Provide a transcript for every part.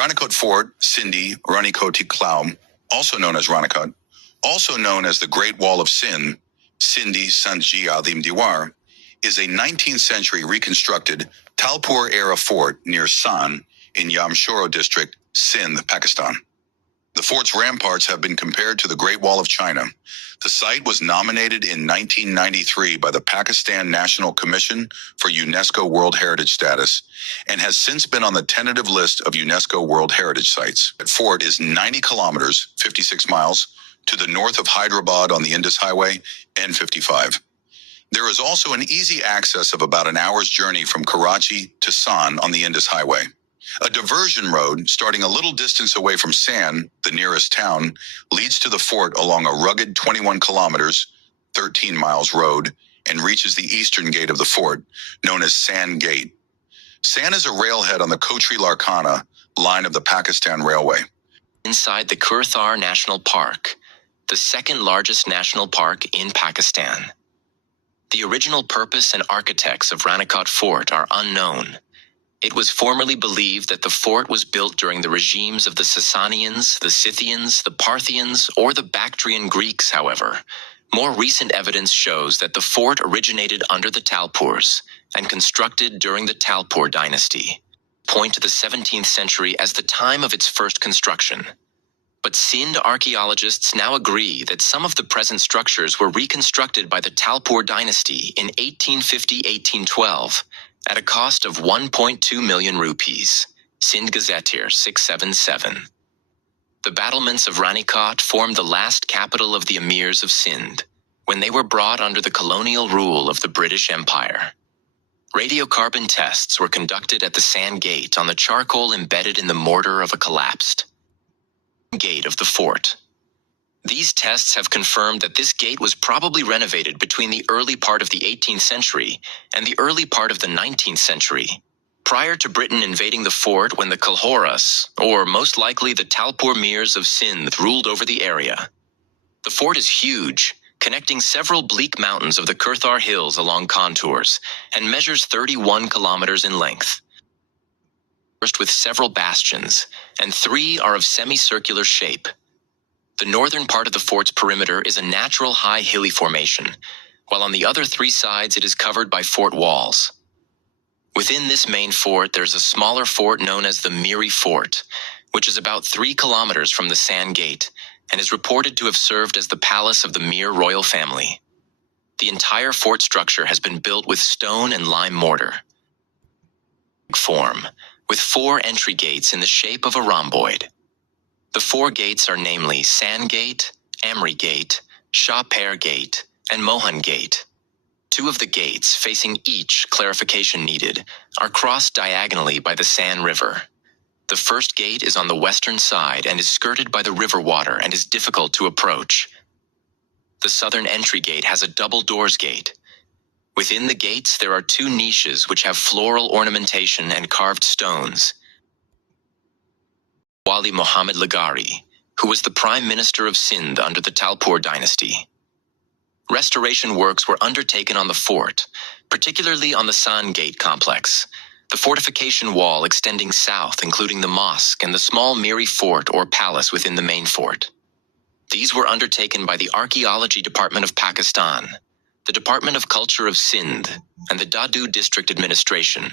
Ranikot Fort, Sindh, Ranikot, also known as Ranikot, also known as the Great Wall of Sindh, Sindh Sanji Adim Diwar, is a 19th century reconstructed Talpur-era fort near Sindh in Jamshoro district, Sindh, Pakistan. The fort's ramparts have been compared to the Great Wall of China. The site was nominated in 1993 by the Pakistan National Commission for UNESCO World Heritage status and has since been on the tentative list of UNESCO World Heritage sites. The fort is 90 kilometers, 56 miles, to the north of Hyderabad on the Indus Highway, N55. There is also an easy access of about an hour's journey from Karachi to Sindh on the Indus Highway. A diversion road, starting a little distance away from Sindh, the nearest town, leads to the fort along a rugged 21 kilometers, 13 miles road and reaches the eastern gate of the fort, known as Sand Gate. Sand is a railhead on the Kochi-Larkana line of the Pakistan Railway. Inside the Kurthar National Park, the second largest national park in Pakistan. The original purpose and architects of Ranikot Fort are unknown. It was formerly believed that the fort was built during the regimes of the Sasanians, the Scythians, the Parthians, or the Bactrian Greeks, however. More recent evidence shows that the fort originated under the Talpurs and constructed during the Talpur dynasty, point to the 17th century as the time of its first construction. But Sindh archaeologists now agree that some of the present structures were reconstructed by the Talpur dynasty in 1850-1812 at a cost of 1.2 million rupees. Sindh Gazetteer 677. The battlements of Ranikot formed the last capital of the emirs of Sindh when they were brought under the colonial rule of the British Empire. Radiocarbon tests were conducted at the Sand Gate on the charcoal embedded in the mortar of a collapsed gate of the fort. These tests have confirmed that this gate was probably renovated between the early part of the 18th century and the early part of the 19th century, prior to Britain invading the fort when the Kalhoras, or most likely the Talpur Mirs of Sindh, ruled over the area. The fort is huge, connecting several bleak mountains of the Kurthar Hills along contours, and measures 31 kilometers in length. With several bastions, and 3 are of semicircular shape. The northern part of the fort's perimeter is a natural high hilly formation, while on the other 3 sides it is covered by fort walls. Within this main fort there's a smaller fort known as the Miri Fort, which is about 3 kilometers from the Sand Gate, and is reported to have served as the palace of the Mir royal family. The entire fort structure has been built with stone and lime mortar form, with 4 entry gates in the shape of a rhomboid. The 4 gates are namely Sand Gate, Amri Gate, Shah Pear Gate, and Mohan Gate. 2 of the gates, facing each clarification needed, are crossed diagonally by the San River. The first gate is on the western side and is skirted by the river water and is difficult to approach. The southern entry gate has a double doors gate. Within the gates there are 2 niches which have floral ornamentation and carved stones. Wali Muhammad Lagari, who was the Prime Minister of Sindh under the Talpur dynasty. Restoration works were undertaken on the fort, particularly on the Sand Gate complex, the fortification wall extending south including the mosque and the small Miri Fort or palace within the main fort. These were undertaken by the Archaeology Department of Pakistan, the Department of Culture of Sindh, and the Dadu District Administration.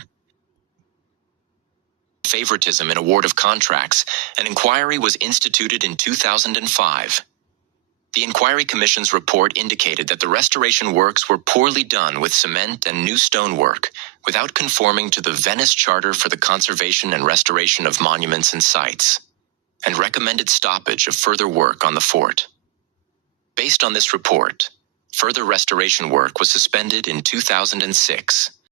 Favoritism in award of contracts, an inquiry was instituted in 2005. The Inquiry Commission's report indicated that the restoration works were poorly done with cement and new stonework, without conforming to the Venice Charter for the Conservation and Restoration of Monuments and Sites, and recommended stoppage of further work on the fort. Based on this report, further restoration work was suspended in 2006.